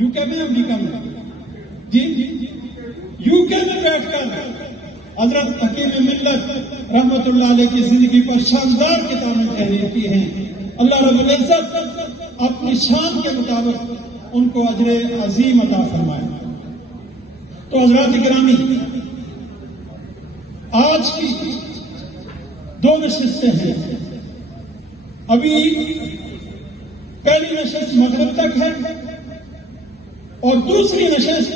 UK में America में जी UK में बैठकर हजरत हकीम मिल्लत रहमतुल्लाह अलैह की जिंदगी पर शानदार किताबें तहरीर की हैं। अल्लाह रब्बुल इज्जत अपनी शान के मुताबिक उनको अजर अजीम अता फरमाए। तो हजरात गिरामी, आज की दो नशिस्तें हैं। अभी पहली नशिस्त मगरिब तक है और दूसरी नशिस्त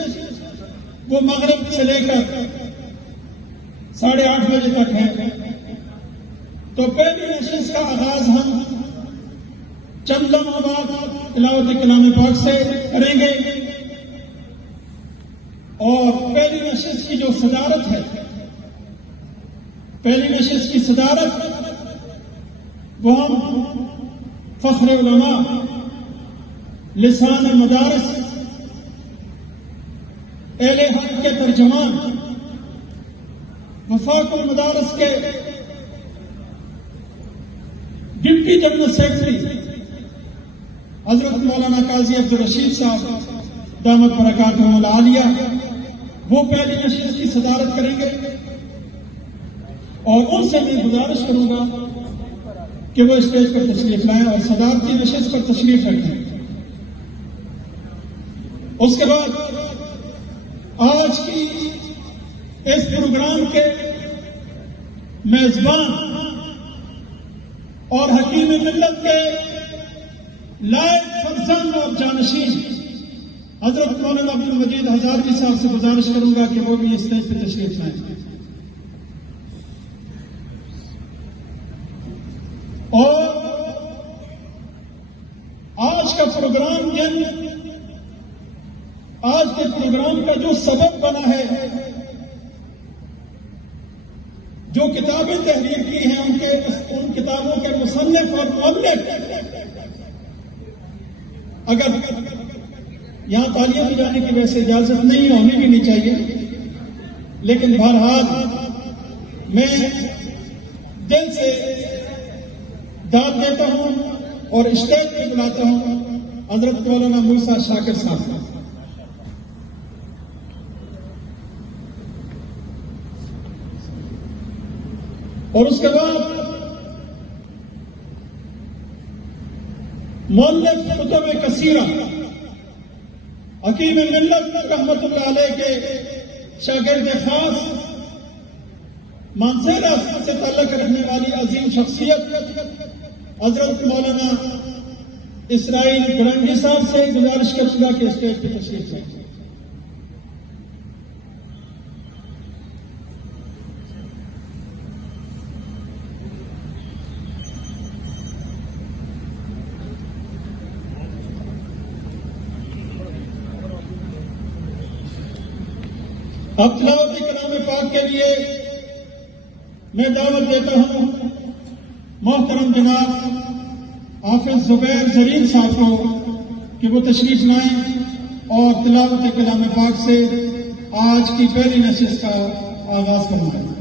वो मगरिब से लेकर 8:30 बजे तक है। तो पहली नशिस्त का आगाज हम चंद लम्हा बाद तिलावत कलाम पाक से करेंगे और पहली नशिस्त की जो सदारत है, पहली नशिस्त की सदारत वो हम फख्र उलमा लिसान मदारिस अहले हक के तर्जुमान वफाकुल मदारिस के डिप्टी जनरल सेक्रेटरी हजरत मौलाना काजी अब्दुल रशीद साहब दामत बरकातुहुल आलिया वो पहली नशिस्त की सदारत करेंगे और उनसे मैं गुजारिश करूंगा कि वो स्टेज पर तशरीफ लाएं और सदारती नशिस्त पर तशरीफ रखें। उसके बाद आज की इस प्रोग्राम के मेजबान और हकीम मिल्लत के लायक फर्जंद और जानशीन हजरत मौलाना अब्दुल मजीद हजारवी साहब से गुजारिश करूंगा कि वो भी स्टेज पर तशरीफ लाएं। और आज का प्रोग्राम आज के प्रोग्राम का जो सबब बना है, जो किताबें तहरीर की हैं उन किताबों के मुसन्निफ और मुअल्लिफ, अगर यहां तालियां बजाने की वैसे इजाजत नहीं होनी भी नहीं चाहिए, लेकिन बहरहाल मैं दिल से दाद देता हूं और स्टेज पे बुलाता हूं हजरत मौलाना मूसा शाकिर साहब। और उसके बाद मुअल्लिफ कुतुब कसीरा हकीम मिल्लत रहमतुल्लाह अलैह के शागिर्द खास मानसेरा से ताल्लुक रखने वाली अजीम शख्सियत हजरत मौलाना इसराइल बुलंदी साहब से गुजारिश करूंगा कि स्टेज पर तशरीफ लाएं। अब तिलावत कलाम पाक के लिए मैं दावत देता हूं मोहतरम जनाब हाफिज जुबैर जरीन साहब को कि वो तशरीफ लाएं और तिलावत कलाम पाक से आज की पहली नशिस्त का आगाज करवाएं।